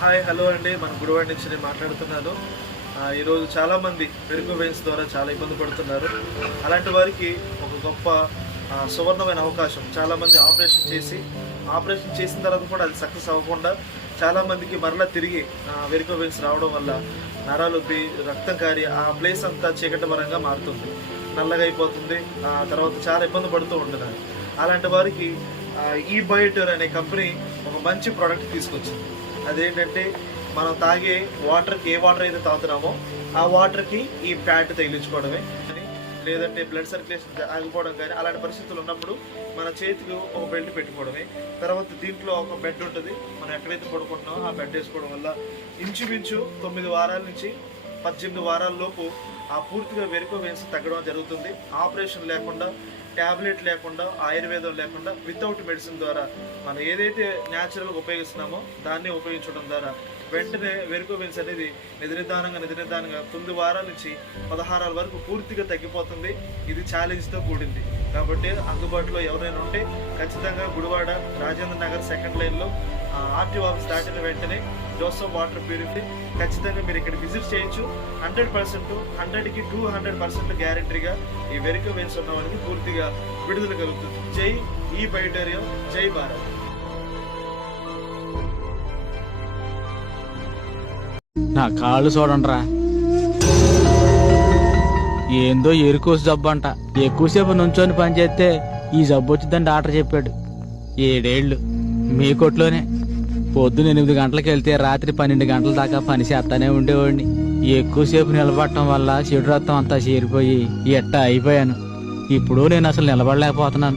Hi hello అండి, మన గుడివాడ నుంచి నేను మాట్లాడుతున్నాను. ఈరోజు చాలామంది వెరికో వెయిన్స్ ద్వారా చాలా ఇబ్బంది పడుతున్నారు. అలాంటి వారికి ఒక గొప్ప సువర్ణమైన అవకాశం. చాలామంది ఆపరేషన్ చేసిన తర్వాత కూడా అది సక్సెస్ అవ్వకుండా చాలామందికి మరలా తిరిగి వెరికో వెయిన్స్ రావడం వల్ల నరాలు రక్తం కారి ఆ ప్లేస్ అంతా చీకటిమరంగా మారుతుంది, నల్లగా అయిపోతుంది. తర్వాత చాలా ఇబ్బంది పడుతూ ఉంటున్నారు. అలాంటి వారికి ఈ బయోటర్ అనే కంపెనీ ఒక మంచి ప్రోడక్ట్ తీసుకొచ్చింది. అదేంటంటే మనం తాగే వాటర్కి ఏ వాటర్ అయితే తాగుతున్నామో ఆ వాటర్కి ఈ ప్యాడ్ తగిలించుకోవడమే, లేదంటే బ్లడ్ సర్క్యులేషన్ ఆగిపోవడం కానీ అలాంటి పరిస్థితులు ఉన్నప్పుడు మన చేతికి ఒక బెల్ట్ పెట్టుకోవడమే. తర్వాత దీంట్లో ఒక బెడ్ ఉంటుంది, మనం ఎక్కడైతే పడుకుంటున్నామో ఆ బెడ్ వేసుకోవడం వల్ల ఇంచుమించు 9 వారాల నుంచి 18 వారాల లోపు పూర్తిగా వెరికో వెయిన్స్ తగ్గడం జరుగుతుంది. ఆపరేషన్ లేకుండా, ట్యాబ్లెట్ లేకుండా, ఆయుర్వేదం లేకుండా, వితౌట్ మెడిసిన్ ద్వారా మనం ఏదైతే న్యాచురల్గా ఉపయోగిస్తున్నామో దాన్ని ఉపయోగించడం ద్వారా వెంటనే వెరికో వెయిన్స్ అనేది నిదానంగా 9 వారాల నుంచి 16 వరకు పూర్తిగా తగ్గిపోతుంది. ఇది ఛాలెంజ్తో కూడింది కాబట్టి అందుబాటులో ఎవరైనా ఉంటే ఖచ్చితంగా గుడివాడ రాజేంద్ర నగర్ సెకండ్ లైన్లో ఆర్టీఓ ఆఫీస్ దాటిన వెంటనే జోసఫ్ వాటర్ ప్యూరిఫై ఖచ్చితంగా మీరు ఇక్కడ విజిట్ చేయొచ్చు. 100%, 100కి 200% గ్యారెంటీగా ఈ వెరికో వెయిన్స్ ఉన్న వాళ్ళకి పూర్తిగా విడుదల కలుగుతుంది. జై ఈ బయోటేరియం, జై భారత్. నా కాళ్ళు చూడండిరా, ఏందో ఎరుకోసి జబ్బు అంట. ఎక్కువసేపు నుంచొని పని చేస్తే ఈ జబ్బు వచ్చిందని డాక్టర్ చెప్పాడు. 7 ఏళ్ళు మీ కొట్లోనే పొద్దున 8 గంటలకు వెళ్తే రాత్రి 12 గంటల దాకా పని చేస్తానే ఉండేవాడిని. ఎక్కువసేపు నిలబడటం వల్ల చెడు రక్తం అంతా చేరిపోయి ఎట్టా అయిపోయాను. ఇప్పుడు నేను అసలు నిలబడలేకపోతున్నాను.